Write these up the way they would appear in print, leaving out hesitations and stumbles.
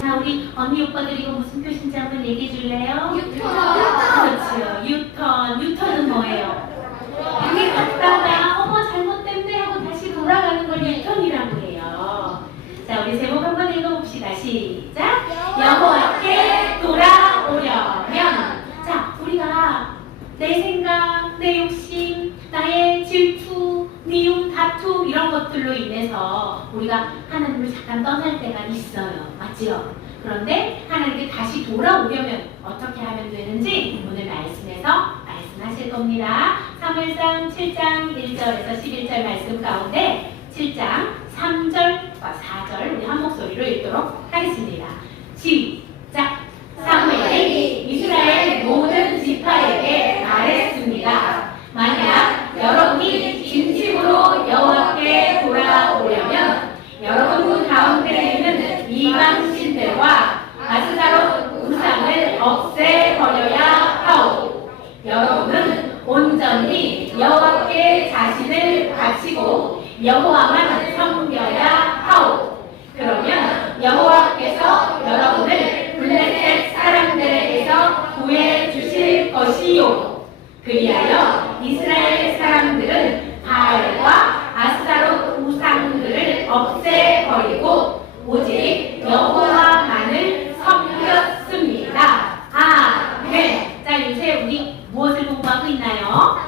자, 우리 언니 오빠들 이거 무슨 표시인지 한번 얘기해 줄래요? 유턴. 그렇죠. 유턴. 유턴은 뭐예요? 여기 갔다가 어머 잘못됐네 하고 다시 돌아가는 걸 유턴이라고 해요. 자, 우리 제목 한번 읽어봅시다. 시작. 여호와께 돌아오려면. 자, 우리가 내 생각, 내 욕심, 나의 질투, 미움, 다툼 이런 것들로 인해서 우리가 하나님을 잠깐 떠날 때가 있어요. 맞지요? 그런데 하나님께 다시 돌아오려면 어떻게 하면 되는지 오늘 말씀에서 말씀하실 겁니다. 사무엘상 7장 1절에서 11절 말씀 가운데 7장 3절과 4절 우리 한 목소리로 읽도록 하겠습니다. 시작! 사무엘이 이스라엘 모든 지파에게 말했습니다. 만약 여러분이 진심으로 여호와께 돌아오려면 여러분 가운데 있는 이방 신들과 아스타롯 우상을 없애버려야 하오. 여러분은 온전히 여호와께 자신을 바치고 여호와만 섬겨야 하오. 그러면 여호와께서 여러분을 블레셋 사람들에게서 구해 주실 것이요. 그리하여 이스라엘 사람들은 바알과 아스타롯 우상들을 없애버리고 오직 여호와만을 섬겼습니다. 아멘. 자, 요새 우리 무엇을 공부하고 있나요?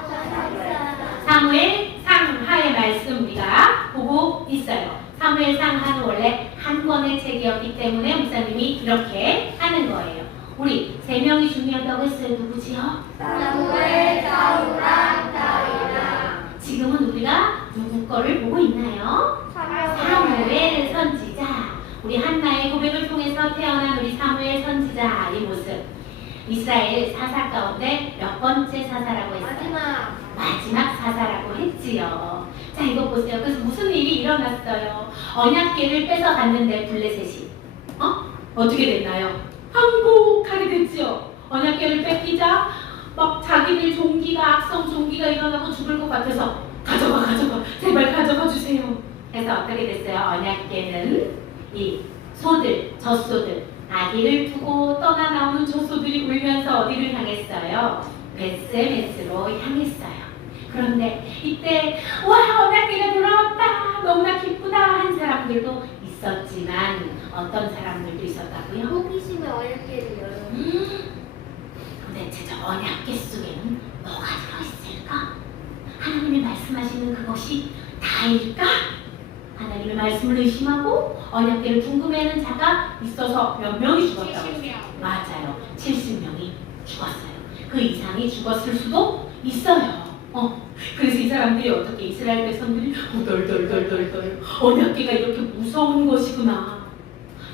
사무엘 상하의 말씀 우리가 보고 있어요. 사무엘 상하는 원래 한 권의 책이었기 때문에 목사님이 이렇게 하는 거예요. 우리 세 명이 중요하다고 했어요. 누구지요? 사무엘, 사울랑 다윗이랑. 지금은 우리가 누구 거를 보고 있나요? 사무엘 선지자. 우리 한나의 고백을 통해서 태어난 우리 사무엘 선지자의 모습. 이스라엘 사사 가운데 몇 번째 사사라고 했어요? 마지막 사사라고 했지요. 자, 이거 보세요. 그래서 무슨 일이 일어났어요? 언약궤를 뺏어갔는데 블레셋이 어떻게 됐나요? 항복하게 됐지요. 언약궤를 뺏기자 막 자기들 종기가 악성 종기가 일어나고 죽을 것 같아서 가져가 제발 가져가 주세요. 그래서 어떻게 됐어요? 언약궤는 이 소들 젖소들 아기를 두고 떠나 나오는 젖소들이 울면서 어디를 향했어요? 벳세메스로 향했어요. 그런데 이때 와 언약궤가 돌아왔다 너무나 기쁘다 한 사람들도 있었지만 어떤 사람들도 있었다고요? 호기심에 어렵게 열어요. 도대체 저 언약궤 속에는 뭐가 들어있을까? 하나님이 말씀하시는 그것이 다일까? 하나님의 말씀을 의심하고 언약궤를 궁금해하는 자가 있어서 몇 명이 죽었다고 했어요? 맞아요. 70명이 죽었어요. 그 이상이 죽었을 수도 있어요. 그래서 이 사람들이 어떻게 이스라엘 백성들이 덜덜덜덜덜 언약궤가 이렇게 무서운 것이구나.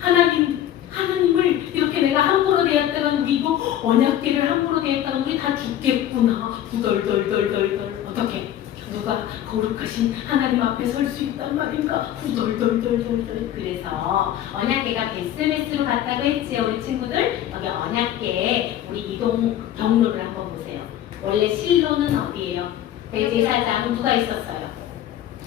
하나님을 이렇게 내가 함부로 대했다간 우리 이거 언약궤를 함부로 대했다간 우리 다 죽겠구나. 후덜덜덜덜덜 어떻게 누가 거룩하신 하나님 앞에 설 수 있단 말인가? 후덜덜덜덜덜. 그래서 언약궤가 벳세메스로 갔다고 했지요. 우리 친구들 여기 언약궤 우리 이동 경로를 한번 보세요. 원래 실로는 어디예요? 대제사장 누가 있었어요?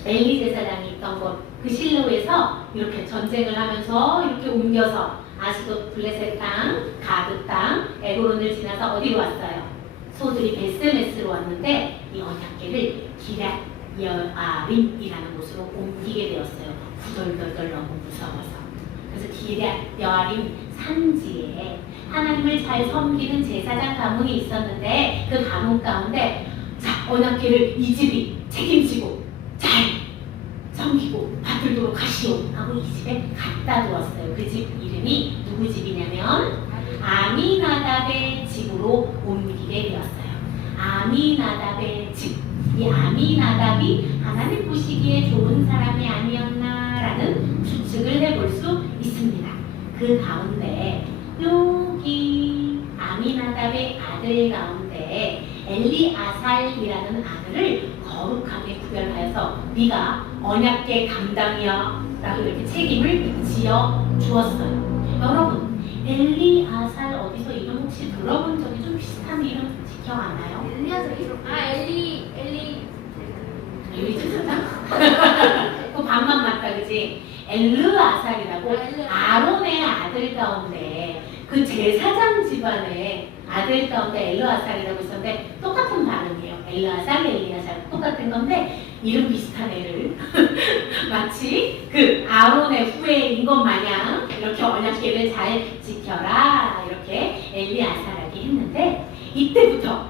엘리 제사장이 있던 곳. 그 실로에서 이렇게 전쟁을 하면서 이렇게 옮겨서 아스돗 블레셋 땅, 가드 땅, 에브론을 지나서 어디로 왔어요? 소들이 벳세메스로 왔는데 이 언약궤를 기럇 여아림이라는 곳으로 옮기게 되었어요. 후덜덜덜 너무 무서워서. 그래서 기럇 여아림 산지에 하나님을 잘 섬기는 제사장 가문이 있었는데 그 가문 가운데 자 언약궤를 이 집이 책임지고 잘 섬기고 받들도록 하시오 하고 이 집에 갖다 두었어요. 그 집 이름이 누구 집이냐면 아미나답의 집으로 옮기게 되었어요. 아미나답의 집. 이 아미나답이 하나님 보시기에 좋은 사람이 아니었나라는 추측을 해볼 수 있습니다. 그 가운데 여기 아미나답의 아들 가운데 엘리아살이라는 아들을 거룩하게 구별하여서 네가 언약궤 담당이야 라고 이렇게 책임을 지어 주었어요. 여러분 엘리아살 어디서 이름 혹시 들어본 적이 좀 비슷한 이름 기억나요? 엘리 엘리 제사장? 그 그러지. 엘르아살이라고 아론의 아들 가운데 그 제사장 집안의 아들 가운데 엘르아살이라고 있었는데 똑같은 발음이에요. 엘르아살, 엘리아살 똑같은 건데 이름 비슷한 애를 마치 그 아론의 후예인 것 마냥 이렇게 언약궤를 잘 지켜라 이렇게 엘리아살하게 했는데 이때부터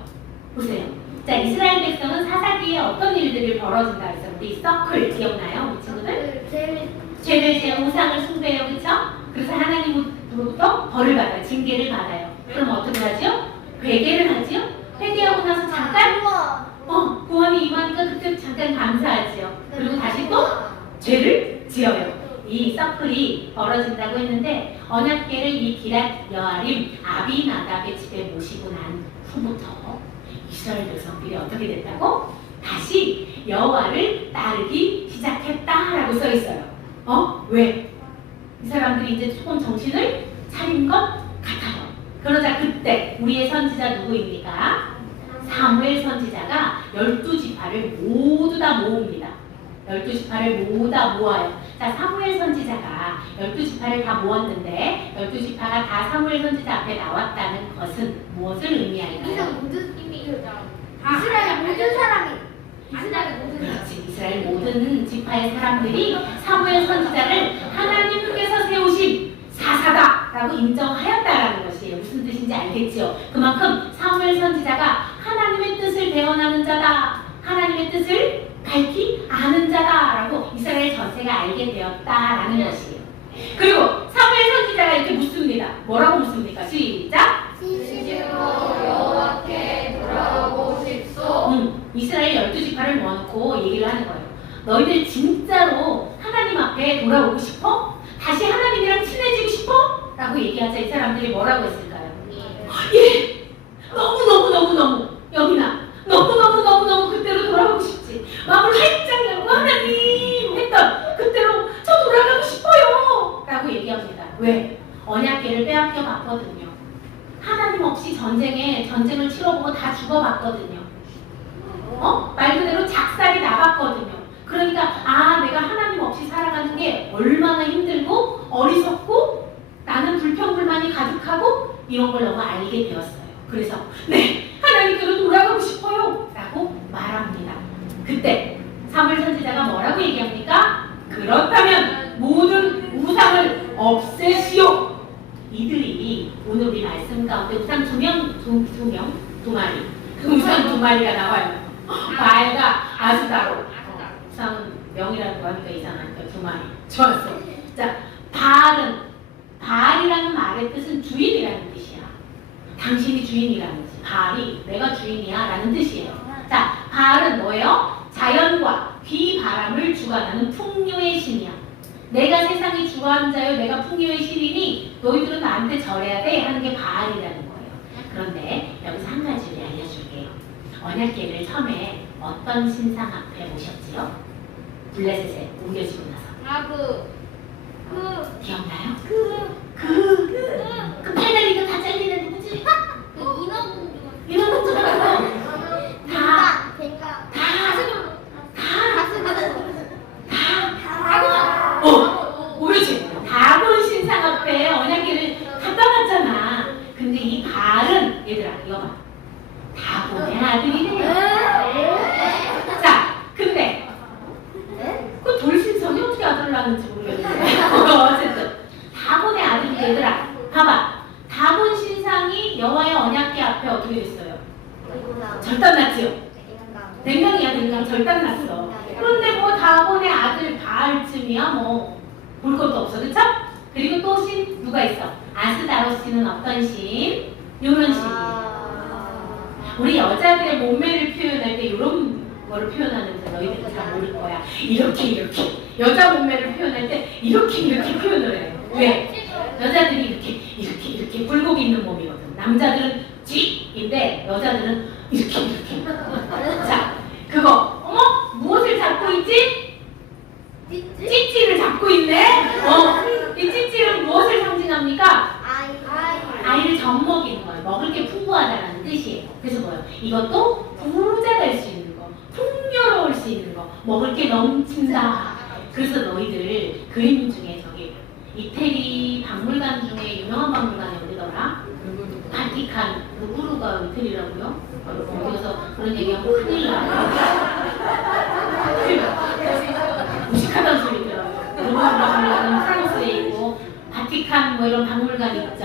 보세요. 자, 이스라엘 백성은 사사기에 어떤 일들이 벌어진다 했어요. 우리 서클 기억나요? 우리 친구들? 죄를 지어 우상을 숭배해요. 그쵸? 그래서 하나님으로부터 벌을 받아요. 징계를 받아요. 그럼 어떻게 하죠? 회개를 하죠? 회개하고 나서 잠깐 구원이 임하니까 그때 잠깐 감사하지요. 그리고 다시 또 죄를 지어요. 이 서클이 벌어진다고 했는데 언약궤를 이 기랏 여아림 아비나답의 집에 모시고 난 후부터 이스라엘 백성들이 어떻게 됐다고? 다시 여호와를 따르기 시작했다라고 써 있어요. 왜? 이 사람들이 이제 조금 정신을 차린 것 같아요. 그러자 그때 우리의 선지자 누구입니까? 사무엘 선지자가 12지파를 모두 다 모읍니다. 12지파를 모두 다 모아요. 자, 사무엘 선지자가 12지파를 다 모았는데 12지파가 다 사무엘 선지자 앞에 나왔다는 것은 무엇을 의미할까요? 이스라엘 모든 사람이 그렇지. 이스라엘 모든 지파의 사람들이 사무엘 선지자를 하나님께서 세우신 사사다라고 인정하였다라는 것이에요. 무슨 뜻인지 알겠지요? 그만큼 사무엘 선지자가 하나님의 뜻을 배워나는 자다. 하나님의 뜻을 밝히 아는 자다라고 이스라엘 전체가 알게 되었다라는 것이에요. 그리고 사무엘 선지자가 이렇게 묻습니다. 뭐라고 묻습니까? 시작! 여호와께 돌아오십소. 이스라엘 12지파를 모아놓고 얘기를 하는 거예요. 너희들 진짜로 하나님 앞에 돌아오고 싶어? 다시 하나님이랑 친해지고 싶어? 라고 얘기하자 이 사람들이 뭐라고 했을까요? 예! 너무 여기나 너무 그때로 돌아가고 싶지. 마음을 활짝 열고 하나님 했던 그때로 저 돌아가고 싶어요 라고 얘기합니다. 왜? 언약궤를 빼앗겨 봤거든요. 하나님 없이 전쟁을 치러보고 다 죽어봤거든요. 말 그대로 작살이 나갔거든요. 그러니까 내가 하나님 없이 살아가는 게 얼마나 힘들고 어리석고 나는 불평불만이 가득하고 이런 걸 너무 알게 되었어요. 그래서 네, 하나님께로 돌아가고 싶어요 라고 말합니다. 그때 사무엘 선지자가 뭐라고 얘기합니까? 그렇다면 모든 우상을 없애시오. 이들이 오늘 우리 말씀 가운데 우상 두 마리 그 우상 두 마리가 나와요. 바알과 아스다로. 우상은 명이라는 거 하니까 이상하니까 두 마리. 좋았어. 자, 바알이라는 말의 뜻은 주인이라는 뜻이야. 당신이 주인이라는 뜻이. 바알이 내가 주인이야 라는 뜻이에요. 자, 바알은 뭐예요? 자연과 비바람을 주관하는 풍요의 신이야. 내가 세상이 주관한 자요, 내가 풍요의 신이니 너희들은 나한테 절해야 돼 하는 게 바알이라는 거예요. 그런데 여기서 한 가지를 알려줄게요. 언약궤를 처음에 어떤 신상 앞에 모셨지요? 블레셋에 옮겨지고 나서. 기억나요? 그 팔다리가 다 잘리는 누구지? 인어공주 모르지? 다곤 신상 앞에 언약궤를 갖다 놨잖아. 근데 이 바알은 얘들아 이거 봐. 다곤의 아들이래. 자, 근데 그 돌신성이 어떻게 아들을 낳는지 모르겠는데 어쨌든 다곤의 아들 얘들아 봐봐. 다곤 신상이 여호와의 언약궤 앞에 어떻게 됐어요? 절단났지요? 냉명이야 냉명 절단났어. 그런데 뭐 다곤의 아들 바알쯤이야 뭐 볼 것도 없어. 그쵸? 그리고 또 신 누가 있어? 아스다로스는 어떤 신? 요런 신이에요. 우리 여자들의 몸매를 표현할 때 이런 거를 표현하는데 너희들은 잘 모를 거야. 이렇게 여자 몸매를 표현할 때 이렇게 표현을 해요. 왜? 여자들이 이렇게 굴곡 있는 몸이거든. 남자들은 쥐인데 여자들은 이렇게 자, 그거 무엇을 잡고 있지? 찌찌를 잡고 있네. 이 찌찌는 무엇을 상징합니까? 아이를 젖먹이는 거예요. 먹을 게 풍부하다는 뜻이에요. 그래서 뭐예요? 이것도 부자 될 수 있는 거, 풍요로울 수 있는 거, 먹을 게 넘친다. 그래서 너희들 그림 중에 저기 이태리 박물관 중에 유명한 박물관이 어디더라? 바티칸, 루브르가 이태리라고요? 거기서 그런 얘기하면 큰일 나요. 무식하다는 소리 들어요. 루브르 박물관은 프랑스에 있고 바티칸 뭐 이런 박물관 있죠.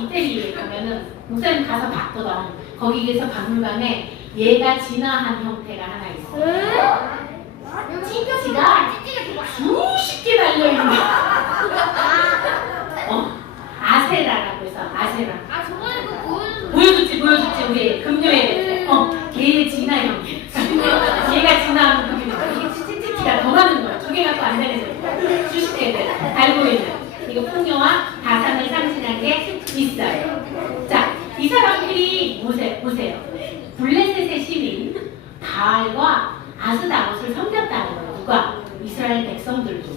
이태리에 가면은 목사님 가서 봤거든. 거기에서 박물관에 얘가 진화한 형태가 하나 있어. 찌가 수십 개 달려있는 아세라라고 해서 아세라. 아 저번에 그거 보여줬지 우리 금요일에 걔의 진화 형태. 얘가 진화하면 그게 찌찌찌가 더 많은 거야. 두 개가 또 안 되는 거야. 수십 개들 달고 있는 이거 풍요와 다산을 상징한 게 있어요. 자, 이 사람들이 보세요. 블레셋의 시민 바알과 아스다롯을 섬겼다는 거예요. 누가? 이스라엘 백성들도.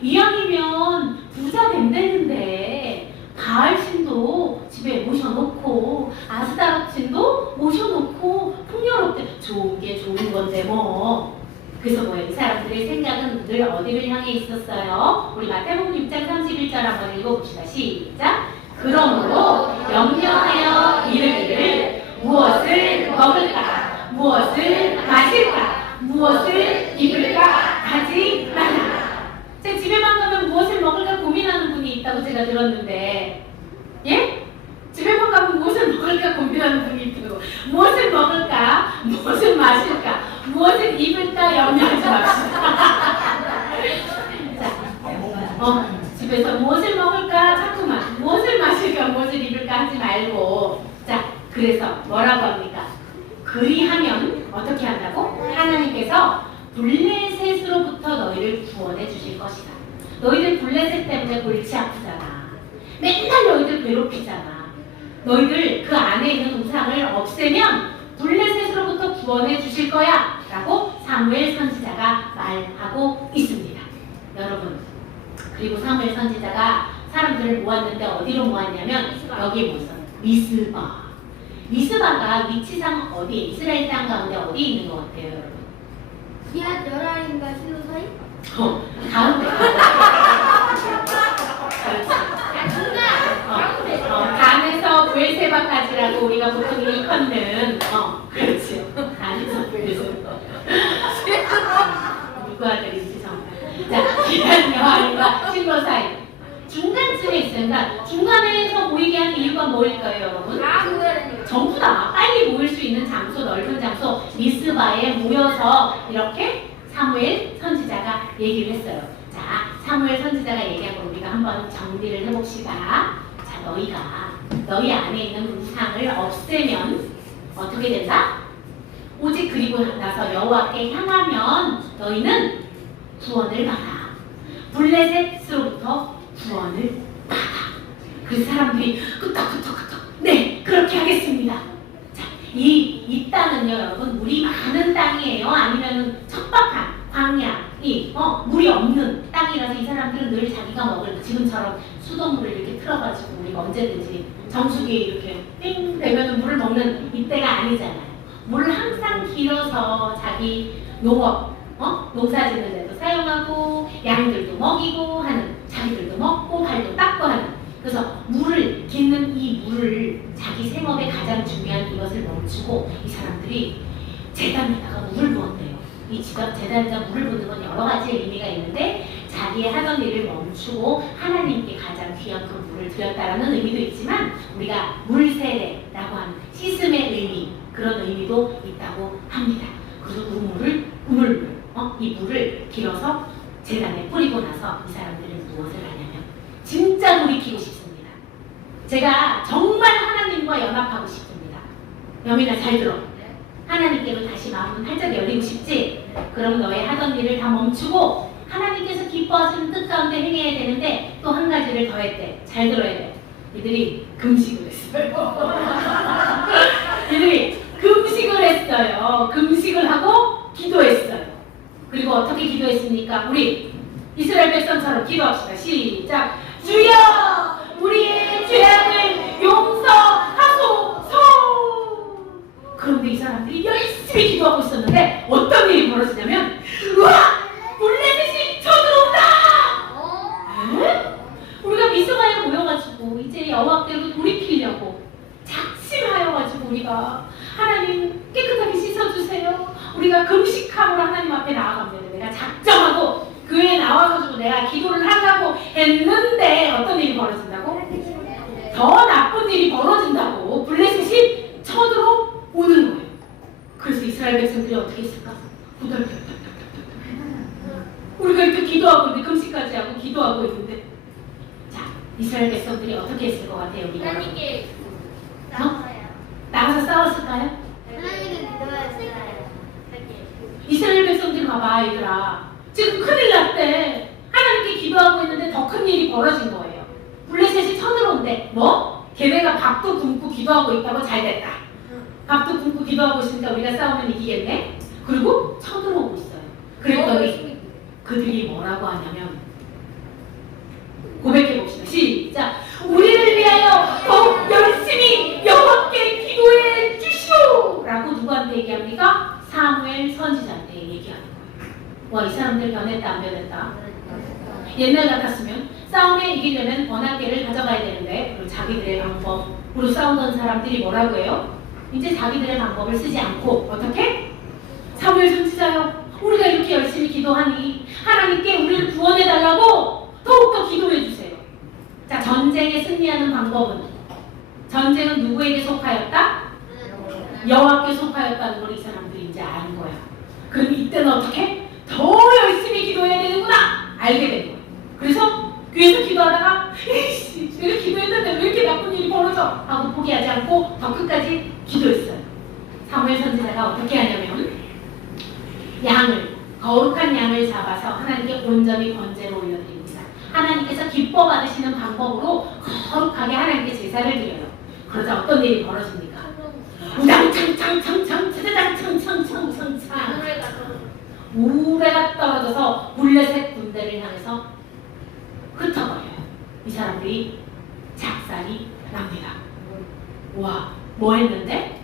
이왕이면 부자 된다는데 바알 신도 집에 모셔놓고 아스다롯 신도 모셔놓고 풍요롭게 좋은 게 좋은 건데 뭐. 그래서 뭐예요? 이 사람들의 생각은 늘 어디를 향해 있었어요? 우리 마태복음 6장 31절 한번 읽어봅시다. 시작! 그러므로 염려하여 이르기를 무엇을 먹을까? 무엇을 마실까? 무엇을 입을까? 하지 마라. 제 집에만 가면 무엇을 먹을까 고민하는 분이 있다고 제가 들었는데, 예? 집에만 가면 무엇을 먹을까 고민하는 분이 있고, 무엇을 먹을까? 무엇을 마실까? 무엇을 입을까? 염려하지 맙시다. 자, 집에서 무엇을 먹을까? 자꾸만 무엇을 마실까? 무엇을 입을까? 하지 말고, 자, 그래서 뭐라고 합니까? 그리하면 어떻게 한다고? 하나님께서 블레셋으로부터 너희를 구원해 주실 것이다. 너희들 블레셋 때문에 골치 아프잖아. 맨날 너희들 괴롭히잖아. 너희들 그 안에 있는 우상을 없애면 블레셋으로부터 구원해 주실 거야 라고 사무엘 선지자가 말하고 있습니다. 여러분, 그리고 사무엘 선지자가 사람들을 모았는데 어디로 모았냐면 여기 모였어. 미스바. 미스바가 위치상 어디에? 이스라엘 땅 가운데 어디에 있는 것 같아요, 여러분? 기아 열알인가 실로 사이? 가운데. 간에서 부엘세바까지라고 우리가 보통 일컫는 그렇지. 간에서 부엘세바. 누구 아들인지 정말. 자, 기한 여호와님과 실로 사이. 중간쯤에 있으니까 중간에서 모이게 하는 이유가 뭐일까요, 여러분? 전부 다 빨리 모일 수 있는 장소, 넓은 장소 미스바에 모여서 이렇게 사무엘 선지자가 얘기를 했어요. 자, 사무엘 선지자가 얘기한 거 우리가 한번 정리를 해봅시다. 자, 너희가 너희 안에 있는 우상을 없애면 어떻게 된다? 오직 그리고 나서 여호와께 향하면 너희는 구원을 받아. 블레셋으로부터 구원을 받아. 그 사람들이 끄떡끄떡 네, 그렇게 하겠습니다. 자, 이 땅은요, 여러분, 물이 많은 땅이에요. 아니면 척박한 광야이 물이 없는 땅이라서 이 사람들은 늘 자기가 먹을 지금처럼 수돗물을 이렇게 틀어가지고 우리가 언제든지 정수기에 이렇게 띵 되면 물을 먹는 이때가 아니잖아요. 물을 항상 길어서 자기 농업, 농사 짓는 데도 사용하고 양들도 먹이고 하는, 자기들도 먹고 발도 닦고 하는. 그래서 물을 깃는 이 물을 자기 생업에 가장 중요한 이것을 멈추고 이 사람들이 제단에다가 물을 부었대요. 이 제단에다 물을 붓는 건 여러 가지 의미가 있는데 자기의 하던 일을 멈추고 하나님께 가장 귀한 그 물을 드렸다라는 의미도 있지만 우리가 물세례라고 하는 씻음의 의미, 그런 의미도 있다고 합니다. 그래서 이 물을 길어서 제단에 뿌리고 나서 이 사람들은 무엇을 하냐면 진짜 돌이키고 싶습니다. 제가 정말 하나님과 연합하고 싶습니다. 여민아 잘 들어. 하나님께로 다시 마음은 활짝 열리고 싶지? 그럼 너의 하던 일을 다 멈추고 하나님께서 기뻐하시는 뜻 가운데 행해야 되는데 또 한 가지를 더 했대. 잘 들어야 돼. 이들이 금식을 했어요. 이들이 금식을 했어요. 금식을 하고 기도했어요. 그리고 어떻게 기도했습니까? 우리 이스라엘 백성처럼 기도합시다. 시작! 주여! 우리의 죄악을 용서하소서! 그런데 이 사람들이 열심히 기도하고 있었는데 어떤 일이 벌어지냐면 내가 기도를 하려고 했는데 어떤 일이 벌어진다고? 더 나쁜 일이 벌어진다고. 블레셋이 쳐들어오는 거예요. 그래서 이스라엘 백성들이 어떻게 했을까? 후덜덜덜덜덜. 우리가 이렇게 기도하고 있는데, 금식까지 하고 기도하고 있는데, 자, 이스라엘 백성들이 어떻게 했을 것 같아요? 우리가 하나님께 싸워요. 나가서 싸웠을까요? 하나님께 믿어야 이스라엘 백성들 봐봐, 얘들아. 지금 큰일 났대. 하나님께 기도하고 있는데 더 큰 일이 벌어진 거예요. 블레셋이 쳐들어온대. 뭐? 걔네가 밥도 굶고 기도하고 있다고 잘 됐다. 밥도 굶고 기도하고 있으니까 우리가 싸우면 이기겠네? 그리고 쳐들어오고 있어요. 그랬더니 그들이 뭐라고 하냐면, 고백해봅시다. 시작! 우리를 위하여 더욱 열심히 여호와께 기도해 주시오! 라고 누구한테 얘기합니까? 사무엘 선지자한테 얘기하는 거예요. 와, 이 사람들 변했다 안 변했다? 옛날 같았으면 싸움에 이기려면 번학계를 가져가야 되는데, 그리고 자기들의 방법으로 싸우던 사람들이 뭐라고 해요? 이제 자기들의 방법을 쓰지 않고 어떻게? 사무엘 선지자요, 우리가 이렇게 열심히 기도하니 하나님께 우리를 구원해달라고 더욱더 기도해주세요. 자, 전쟁에 승리하는 방법은, 전쟁은 누구에게 속하였다? 여호와께 속하였다는 걸 이 사람들이 이제 아는 거야. 그럼 이때는 어떻게? 더 열심히 기도해야 되는구나 알게 된 거야. 그래서 교회에서 기도하다가 에이씨, 내가 기도했는데 왜 이렇게 나쁜 일이 벌어져? 하고 포기하지 않고 더 끝까지 기도했어요. 사무엘 선지자가 어떻게 하냐면, 양을, 거룩한 양을 잡아서 하나님께 온전히 번제로 올려드립니다. 하나님께서 기뻐 받으시는 방법으로 거룩하게 하나님께 제사를 드려요. 그러자 어떤 일이 벌어집니까? 우당창창창창 차자장창창창창창 우레가 떨어져서 블레셋 군대를 향해서 흩어버려요. 이 사람들이 작살이 납니다. 와, 뭐 했는데?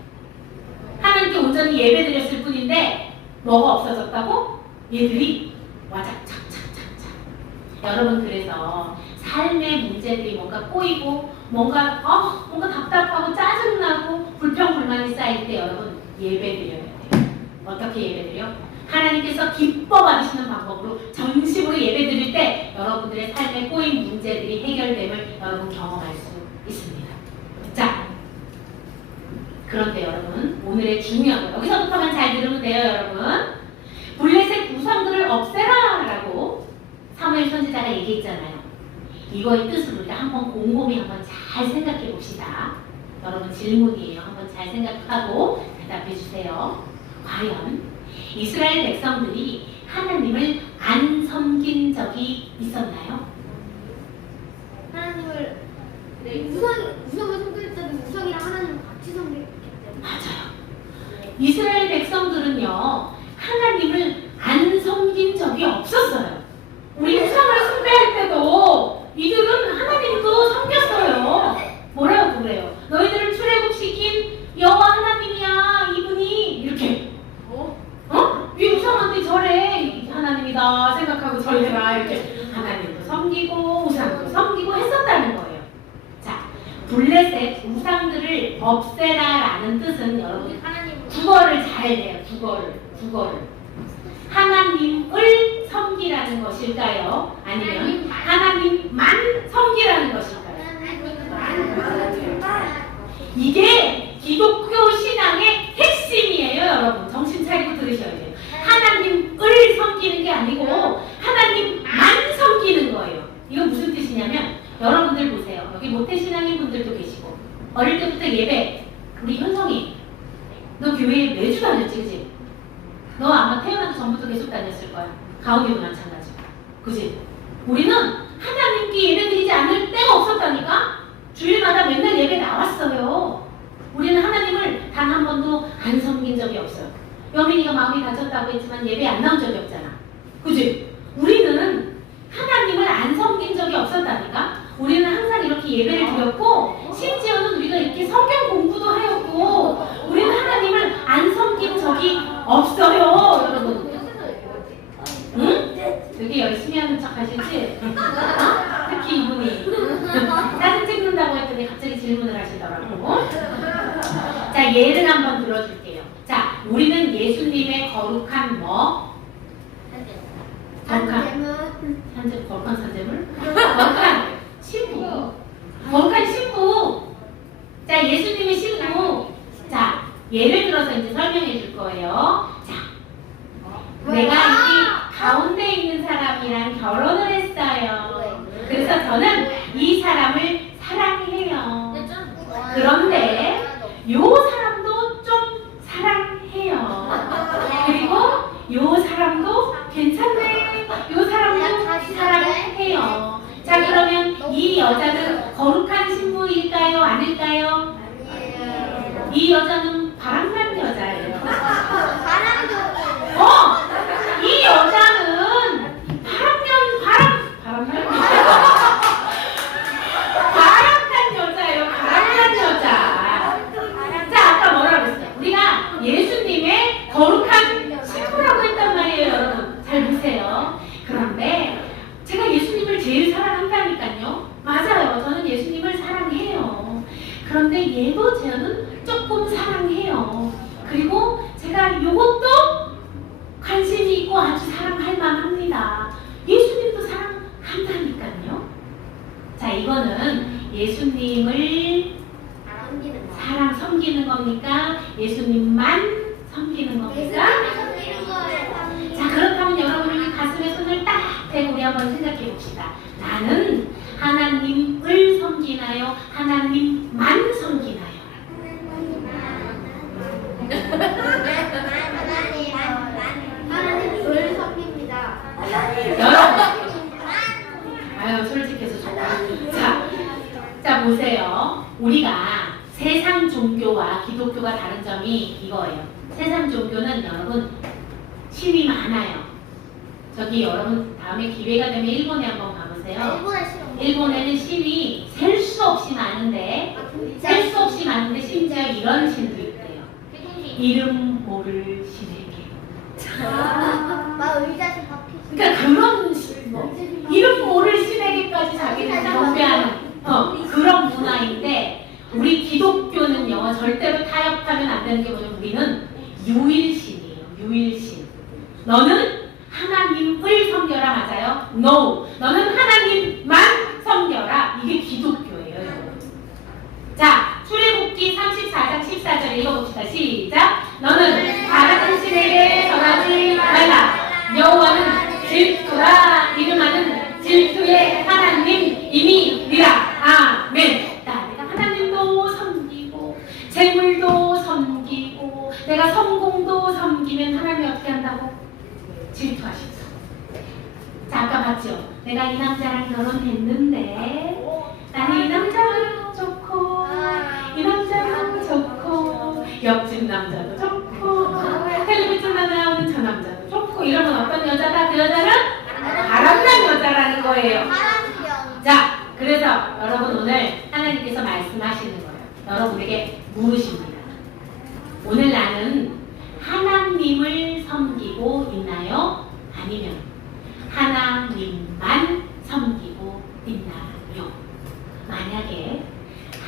하나님께 온전히 예배드렸을 뿐인데 뭐가 없어졌다고? 얘들이 와작착착착착. 여러분, 그래서 삶의 문제들이 뭔가 꼬이고 뭔가 답답하고 짜증나고 불평불만이 쌓일 때 여러분 예배드려야 돼요. 어떻게 예배드려? 하나님께서 기뻐 받으시는 방법으로 전심으로 예배드릴 때 여러분들의 삶에 꼬인 문제들이 해결됨을 여러분 경험할 수 있습니다. 자, 그런데 여러분, 오늘의 중요한 거 여기서부터만 잘 들으면 돼요. 여러분, 블레셋 우상들을 없애라 라고 사무엘 선지자가 얘기했잖아요. 이거의 뜻을 우리가 한번 곰곰이 한번 잘 생각해 봅시다. 여러분, 질문이에요. 한번 잘 생각하고 대답해 주세요. 과연 이스라엘 백성들이 하나님을 안 섬긴 적이 있었나요? 하나님을 우상을 섬길 때는 우상이랑 하나님을 같이 섬겼기 때문에. 맞아요. 이스라엘 백성들은요, 하나님을 안 섬긴 적이 없었어요. 우리 우상을 숭배할 때도 이들은 하나님도 섬겼어요. 뭐라고 그래요? 너희들을 출애굽시킨 여호와 하나님이야, 이분이. 이렇게. 네 우상한테 절해. 하나님이다 생각하고 절해라. 이렇게 하나님도 섬기고 우상도 섬기고 했었다는 거예요. 자, 블레셋 우상들을 없애라라는 뜻은 여러분 국어를 잘 해요. 국어를. 하나님을 섬기라는 것일까요? 아니면 하나님만 섬기라는 것일까요? 이게 기독교 신앙의 핵심이에요. 여러분, 정신 차리고 들으셔야 돼요. 하나님을 섬기는 게 아니고 하나님만 섬기는 거예요. 이건 무슨 뜻이냐면, 여러분들 보세요. 여기 모태신앙인 분들도 계시고, 어릴 때부터 예배, 우리 현성이 너 교회에 매주 다녔지, 그지? 너 아마 태어나기 전부터 계속 다녔을 거야. 가은이도 마찬가지. 그지? 우리는 하나님께 예배드리지 않을 때가 없었다니까? 주일마다 맨날 예배 나왔어요. 우리는 하나님을 단 한 번도 안 섬긴 적이 없어요. 여민이가 마음이 다쳤다고 했지만 예배 안 나온 적이 없잖아. 그지? 우리는 하나님을 안 섬긴 적이 없었다니까? 우리는 항상 이렇게 예배를 드렸고, 심지어는 우리가 이렇게 성경 공부도 하였고, 우리는 하나님을 안 섬긴 적이 없어요, 여러분. 응? 되게 열심히 하는 척 하시지? 특히 이분이 사진 찍는다고 했더니 갑자기 질문을 하시더라고. 자, 예를 한번 들어줄게요. 자, 우리는 예수님의 거룩한 뭐? 거룩한 산재, 거룩한 산재물? 거룩한 신부. 거룩한 신부. 자, 예수님의 신부. 자, 예를 들어서 이제 설명해 줄 거예요. 자, 내가 여기 가운데 있는 사람이랑 결혼을 했어요. 그래서 저는 이 사람을 사랑해요. 그런데 요 사람도 좀 사랑해요. 그리고 요 사람도 괜찮네. 요 사람도 사랑해요. 자, 그러면 이 여자는 거룩한 신부일까요? 아닐까요? 이 여자는 바람난 여자예요. 이 여자는 바람난 여자예요. 바람난 여자. 자, 아까 뭐라 그랬어요? 우리가 예수님의 거룩한 신부라고 했단 말이에요, 여러분. 잘 보세요. 그런데 제가 예수님을 제일 사랑한다니까요. 맞아요. 저는 예수님을 사랑해요. 그런데 얘도 저는 조금 사랑해요. 그리고 제가 요것도 관심이 있고 아주 사랑할 만합니다. 예수님도 사랑한다니까요. 자, 이거는 예수님을 섬기는 겁니까? 예수님만 섬기는 겁니까? 자, 그렇다면 여러분이 가슴에 손을 딱 대고 우리 한번 생각해 봅시다. 나는 하나님을 섬기나요? 하나님만 섬기나요? 하나님을 섬깁니다. 여러분, 아유, 솔직해서 좋다. 자, 보세요. 우리가 세상 종교와 기독교가 다른 점이 이거예요. 세상 종교는 여러분 신이 많아요. 저기 여러분 다음에 기회가 되면 일본에 한번 가보세요. 일본에는 신이 셀 수 없이 많은데 심지어 이런 신도 있대요. 이름 모를 신에게. 그러니까 그런 이름 모를 신에게까지 자기는 경배하는 그런 문화인데, 우리 기독교는요 절대로 타협하면 안 되는 게 뭐냐면 우리는 유일신이에요. 유일신. 너는 하나님을 섬겨라. 맞아요? No. 너는 하나님만 섬겨라. 이게 기독교예요, 여러분. 자, 출애굽기 34장 14절 읽어봅시다. 시작. 너는 다른 신에게 전하지 말라. 여호와는 질투라. 이름하는 질투의 하나님이니라. 아멘. 나 내가 하나님도 섬기고 재물도 섬기고 내가 성공도 섬기면 하나님이 어떻게 한다고? 질투하시죠. 자, 아까 봤죠? 내가 이 남자랑 결혼했는데 나는 이 남자가 좋고 이 남자가 좋고 옆집 남자도 좋고 텔레비전에 나오는 저 남자도 좋고 이러면 어떤 여자다? 그 여자는 바람난 여자라는 거예요. 자, 그래서 여러분 오늘 하나님께서 말씀하시는 거예요. 여러분에게 물으십니다. 오늘 나는 하나님을 섬기고 있나요? 아니면 하나님만 섬기고 있나요? 만약에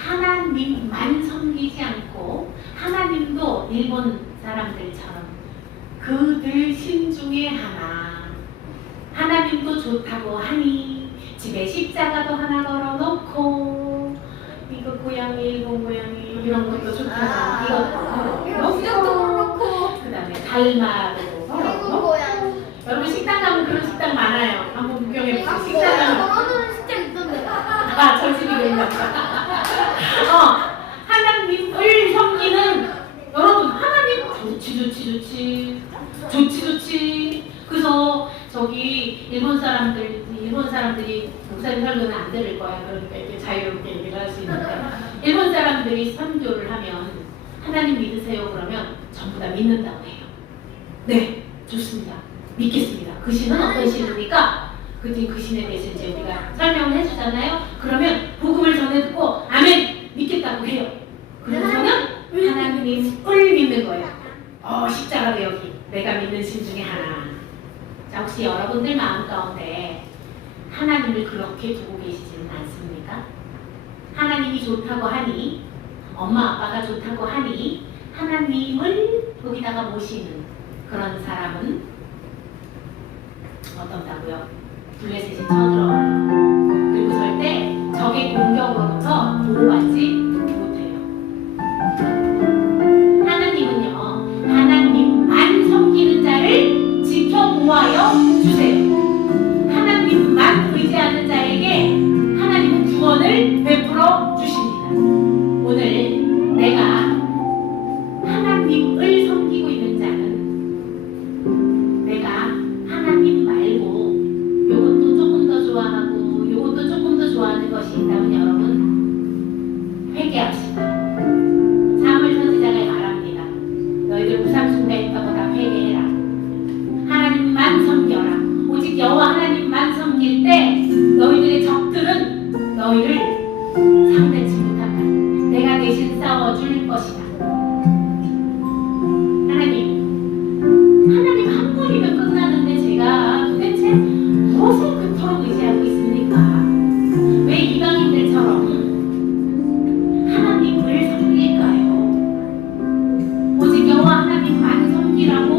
하나님만 섬기지 않고 하나님도 일본 사람들처럼 그들 신 중에 하나님도 좋다고 하니 집에 십자가도 하나 걸어놓고 이거 고양이, 일본 고양이 이런 것도 좋다고 이것도 걸어놓고 그 다음에 달마도 걸어놓고. 여러분 식당 가면 그런 식당 많아요. 한번 구경해보세요. 식당 가면 저 집이 그런가 보다. 하나님을 섬기는 여러분, 하나님 좋지. 그래서 저기 일본 사람들이 목사님 설교는 안 들을 거야. 그러니까 이렇게 자유롭게 얘기를 할 수 있는데, 일본 사람들이 선교를 하면 하나님 믿으세요 그러면 전부 다 믿는다고 해요. 네, 좋습니다. 믿겠습니다. 그 신은 어떤 신입니까? 그 신에 대해서 이제 우리가 설명을 해주잖아요. 그러면 복음을 전해 듣고 아멘 믿겠다고 해요. 그래서는 하나님을 믿는 거예요. 십자가 배우기. 내가 믿는 신 중에 하나. 자, 혹시 여러분들 마음 가운데 하나님을 그렇게 두고 계시지는 않습니까? 하나님이 좋다고 하니, 엄마 아빠가 좋다고 하니 하나님을 거기다가 모시는 그런 사람은 어떤다고요? 블레셋이 쳐들어와요. 그리고 절대 적의 공격으로부터 보호받지 못해요. 하나님은요, 하나님만 섬기는 자를 지켜보아여 주세요. 하나님만 의지하는 자에게 하나님은 구원을 베풀어 주십니다. 오늘 내가 하나님을 섬기고 있는 자는 내가 하나님 말고 요것도 조금 더 좋아하고 요것도 조금 더 좋아하는 것이 있다면 여러분 회개합시다. 사무엘 선지자가 말합니다. 너희들 우상숭배했던 거 다 회개해라. 하나님만 섬겨라. 오직 여호와 하나님만 섬길 때 너희들의 적들은 너희를 상대치 못한다. 내가 대신 싸워줄 것이다. 하나님 한 분이면 끝나는데 제가 도대체 무엇을 그토록 의지하고 있습니까? 왜 이방인들처럼 하나님을 섬길까요? 오직 여호와 하나님만 섬기라고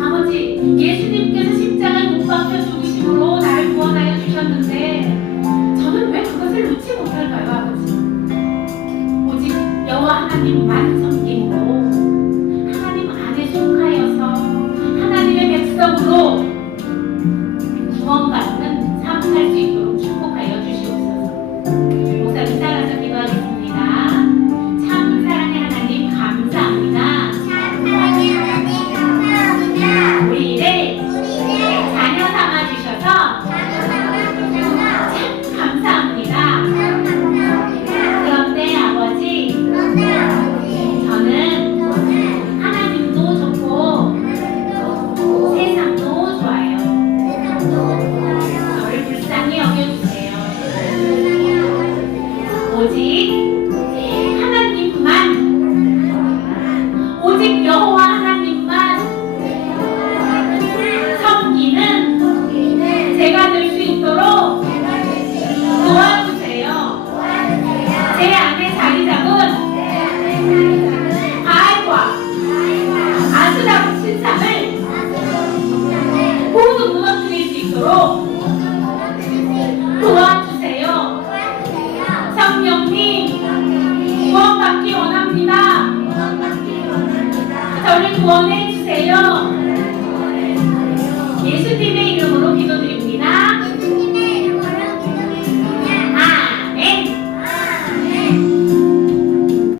아버지 예수님께서 십자가에 못 박혀 죽으심으로 나를 구원하여 주셨는데 저는 왜 그것을 놓지 못할까요, 아버지? 오직 여호와 하나님만 섬김으로 하나님 안에 속하여서 하나님의 백성으로 구원받는 삶 살 수 있도록 축복하여 주시옵소서. 목사님 따라서 기도하겠습니다. 참 사랑의 하나님 감사합니다. 사랑의 하나님 감사합니다. 우리를 자녀 삼아 주셔서 참 감사합니다. 그런데 아버지 저는 하나님도 좋고 세상도 좋아요. 저를 불쌍히 여겨주세요. 오직 하나님만, 오직 여호와 하나님만 섬기는 제가 될 수 있도록 도와주세요. 제 안에 자리 잡은 바알과 아스라엘 신상을 모두 무너뜨리고